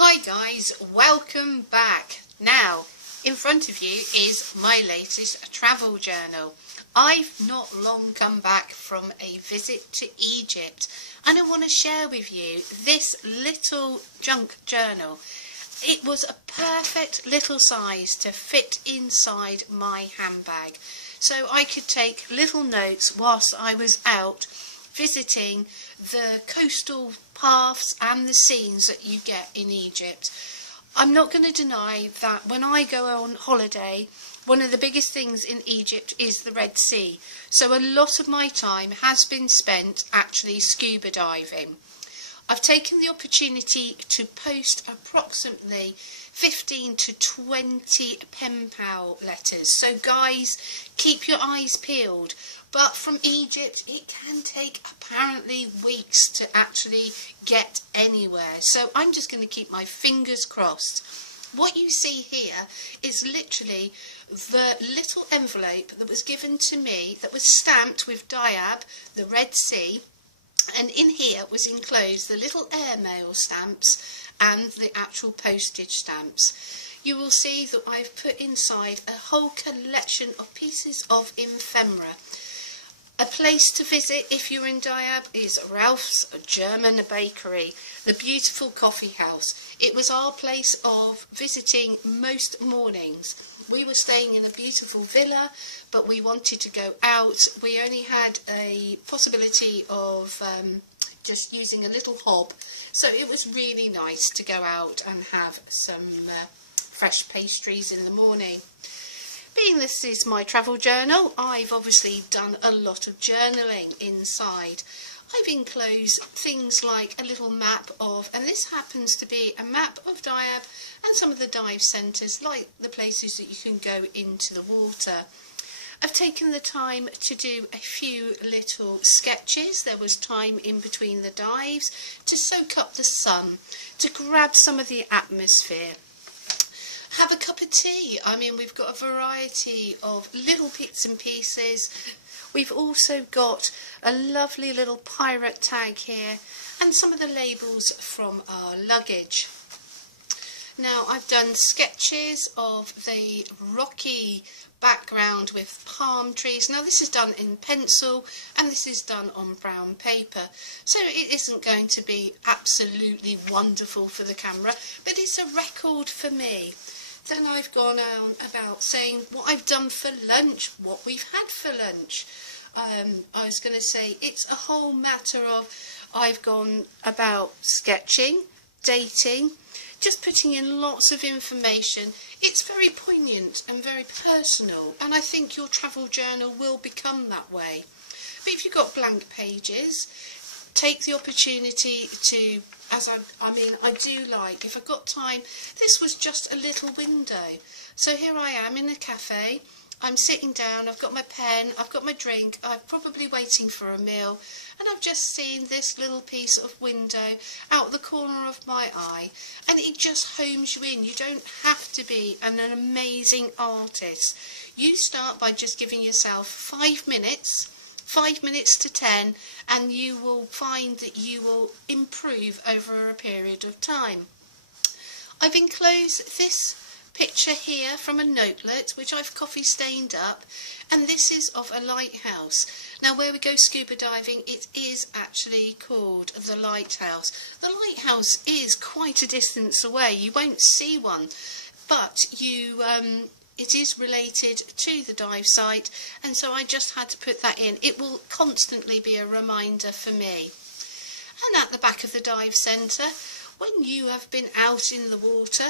Hi guys, welcome back. Now, in front of you is my latest travel journal. I've not long come back from a visit to Egypt and I want to share with you this little junk journal. It was a perfect little size to fit inside my handbag, so I could take little notes whilst I was out visiting the coastal paths and the scenes that you get in Egypt. I'm not going to deny that when I go on holiday, one of the biggest things in Egypt is the Red Sea. So a lot of my time has been spent actually scuba diving. I've taken the opportunity to post approximately 15 to 20 pen pal letters. So guys, keep your eyes peeled. But from Egypt, it can take apparently weeks to actually get anywhere. So I'm just going to keep my fingers crossed. What you see here is literally the little envelope that was given to me that was stamped with Diab, the Red Sea. And in here was enclosed the little airmail stamps and the actual postage stamps. You will see that I've put inside a whole collection of pieces of ephemera. A place to visit if you're in Diab is Ralph's German Bakery, the beautiful coffee house. It was our place of visiting most mornings. We were staying in a beautiful villa, but we wanted to go out. We only had a possibility of just using a little hob, so it was really nice to go out and have some fresh pastries in the morning. Being this is my travel journal, I've obviously done a lot of journaling inside. I've enclosed things like a little map of, and this happens to be a map of Diab and some of the dive centres, like the places that you can go into the water. I've taken the time to do a few little sketches. There was time in between the dives to soak up the sun, to grab some of the atmosphere. Have a cup of tea. I mean, we've got a variety of little bits and pieces. We've also got a lovely little pirate tag here and some of the labels from our luggage. Now, I've done sketches of the rocky background with palm trees. Now, this is done in pencil and this is done on brown paper, so it isn't going to be absolutely wonderful for the camera, but it's a record for me. Then I've gone on about saying what I've done for lunch, what we've had for lunch. I was going to say it's a whole matter of I've gone about sketching, dating, just putting in lots of information. It's very poignant and very personal, and I think your travel journal will become that way. But if you've got blank pages, take the opportunity to, I do like, if I've got time, this was just a little window. So here I am in a cafe, I'm sitting down, I've got my pen, I've got my drink, I'm probably waiting for a meal, and I've just seen this little piece of window out the corner of my eye, and it just homes you in. You don't have to be an amazing artist. You start by just giving yourself 5 minutes to 10, and you will find that you will improve over a period of time. I've enclosed this picture here from a notelet which I've coffee stained up, and this is of a lighthouse. Now, where we go scuba diving, it is actually called the lighthouse. The lighthouse is quite a distance away. You won't see one, but it is related to the dive site, and so I just had to put that in. It will constantly be a reminder for me. And at the back of the dive centre, when you have been out in the water,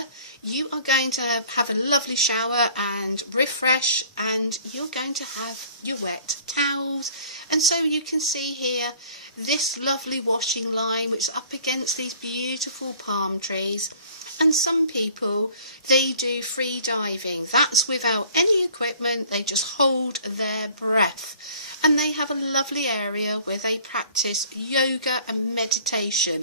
you are going to have a lovely shower and refresh, and you're going to have your wet towels. And so you can see here this lovely washing line which is up against these beautiful palm trees. And some people, they do free diving. That's without any equipment, they just hold their breath. And they have a lovely area where they practice yoga and meditation.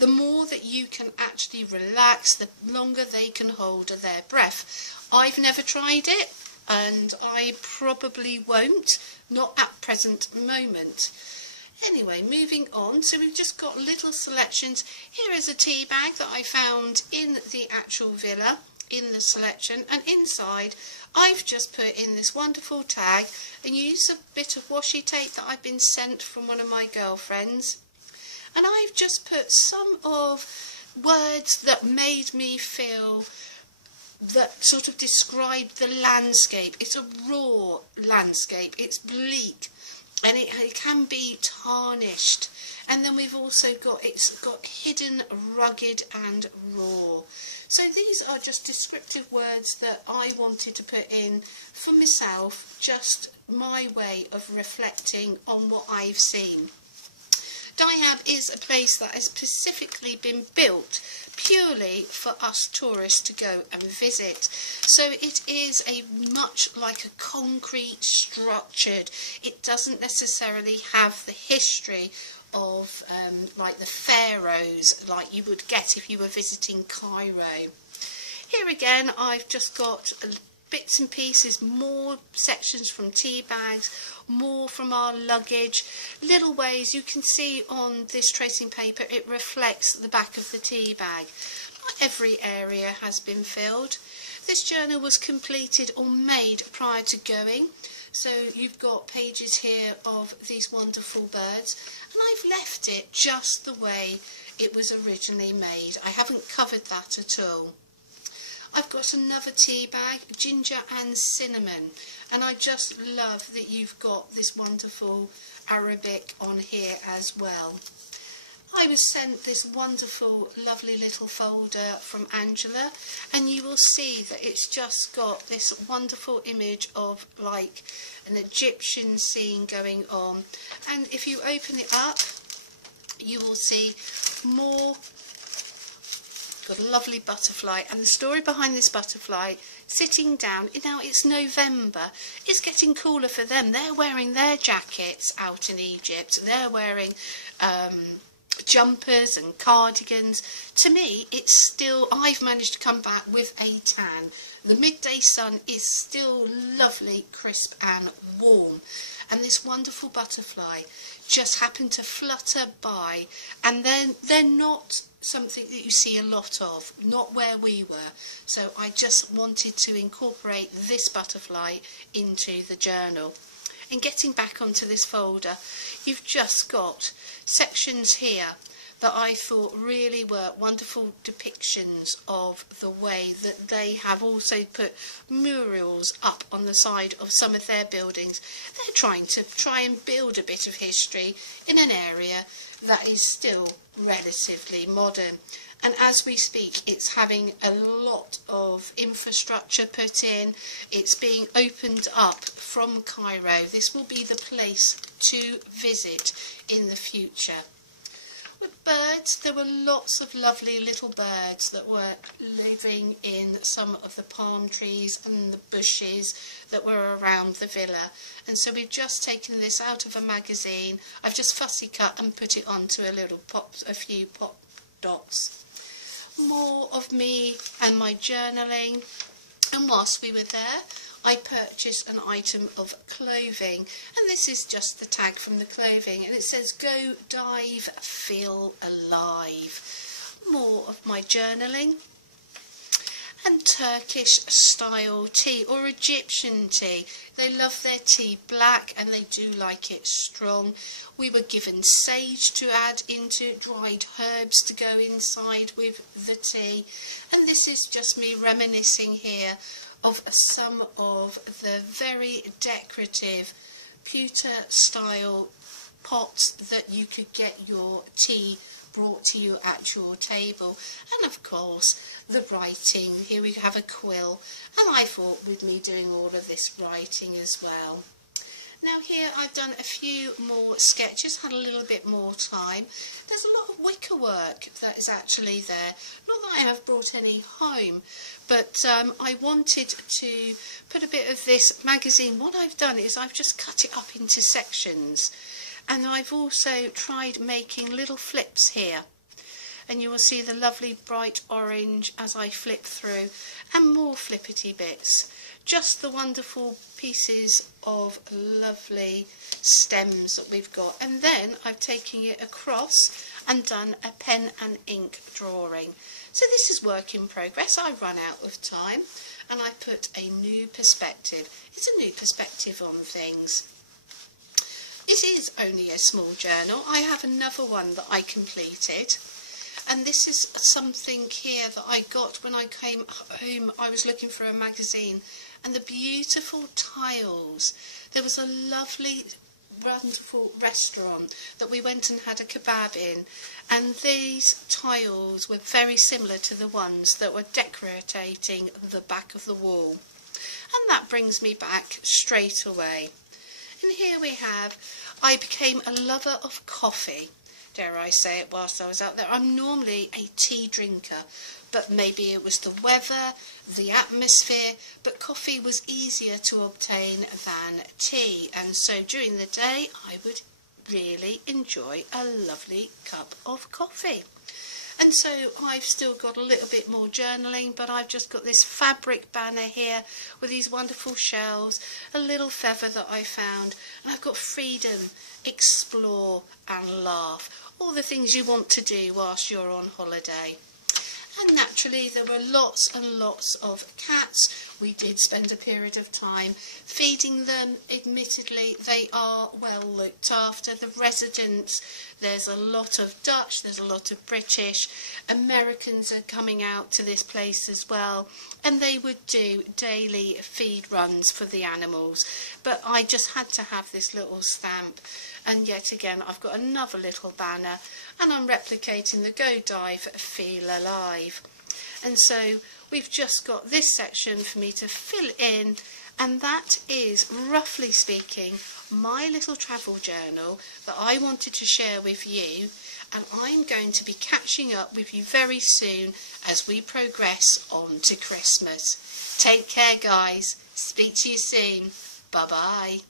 The more that you can actually relax, the longer they can hold their breath. I've never tried it, and I probably won't, not at present moment. Anyway, moving on, so we've just got little selections. Here is a tea bag that I found in the actual villa, in the selection, and inside I've just put in this wonderful tag and used a bit of washi tape that I've been sent from one of my girlfriends, and I've just put some of words that made me feel, that sort of described the landscape. It's a raw landscape, it's bleak, and it can be tarnished. And then we've also got, it's got hidden, rugged and raw. So these are just descriptive words that I wanted to put in for myself, just my way of reflecting on what I've seen. Diab is a place that has specifically been built purely for us tourists to go and visit. So it is a much like a concrete structured. It doesn't necessarily have the history of like the pharaohs like you would get if you were visiting Cairo. Here again I've just got bits and pieces, more sections from tea bags, more from our luggage, little ways. You can see on this tracing paper it reflects the back of the tea bag. Not every area has been filled. This journal was completed or made prior to going, so you've got pages here of these wonderful birds, and I've left it just the way it was originally made. I haven't covered that at all. I've got another tea bag, ginger and cinnamon, and I just love that you've got this wonderful Arabic on here as well. I was sent this wonderful lovely little folder from Angela, and you will see that it's just got this wonderful image of like an Egyptian scene going on, and if you open it up you will see more. Got a lovely butterfly, and the story behind this butterfly sitting down. Now it's November, it's getting cooler for them. They're wearing their jackets out in Egypt, they're wearing jumpers and cardigans. To me it's still, I've managed to come back with a tan. The midday sun is still lovely, crisp and warm, and this wonderful butterfly just happened to flutter by, and then they're not something that you see a lot of, not where we were, so I just wanted to incorporate this butterfly into the journal. And getting back onto this folder, you've just got sections here that I thought really were wonderful depictions of the way that they have also put murals up on the side of some of their buildings. They're trying to build a bit of history in an area that is still relatively modern. And as we speak, it's having a lot of infrastructure put in. It's being opened up from Cairo. This will be the place to visit in the future. With birds, there were lots of lovely little birds that were living in some of the palm trees and the bushes that were around the villa. And so we've just taken this out of a magazine. I've just fussy cut and put it onto a few pop dots. More of me and my journaling. And whilst we were there, I purchased an item of clothing, and this is just the tag from the clothing, and it says go dive, feel alive. More of my journaling. And Turkish style tea, or Egyptian tea. They love their tea black and they do like it strong. We were given sage to add into, dried herbs to go inside with the tea. And this is just me reminiscing here of some of the very decorative pewter style pots that you could get your tea brought to you at your table. And of course the writing. Here we have a quill, and I thought with me doing all of this writing as well. Now here I've done a few more sketches, had a little bit more time. There's a lot of wicker work that is actually there. Not that I have brought any home, but I wanted to put a bit of this magazine. What I've done is I've just cut it up into sections, and I've also tried making little flips here. And you will see the lovely bright orange as I flip through, and more flippity bits, just the wonderful pieces of lovely stems that we've got, and then I've taken it across and done a pen and ink drawing. So this is work in progress. I've run out of time and I put a new perspective. It's a new perspective on things. It is only a small journal. I have another one that I completed, and this is something here that I got when I came home. I was looking for a magazine, and the beautiful tiles. There was a lovely, wonderful restaurant that we went and had a kebab in, and these tiles were very similar to the ones that were decorating the back of the wall. And that brings me back straight away. And here we have, I became a lover of coffee, dare I say it, whilst I was out there. I'm normally a tea drinker, but maybe it was the weather, the atmosphere, but coffee was easier to obtain than tea. And so during the day, I would really enjoy a lovely cup of coffee. And so I've still got a little bit more journaling, but I've just got this fabric banner here with these wonderful shells, a little feather that I found, and I've got freedom, explore and laugh. All the things you want to do whilst you're on holiday. And naturally there were lots and lots of cats. We did spend a period of time feeding them. Admittedly, they are well looked after. The residents, there's a lot of Dutch, there's a lot of British. Americans are coming out to this place as well, and they would do daily feed runs for the animals. But I just had to have this little stamp. And yet again, I've got another little banner, and I'm replicating the Go Dive Feel Alive. And so we've just got this section for me to fill in, and that is, roughly speaking, my little travel journal that I wanted to share with you. And I'm going to be catching up with you very soon as we progress on to Christmas. Take care, guys. Speak to you soon. Bye-bye.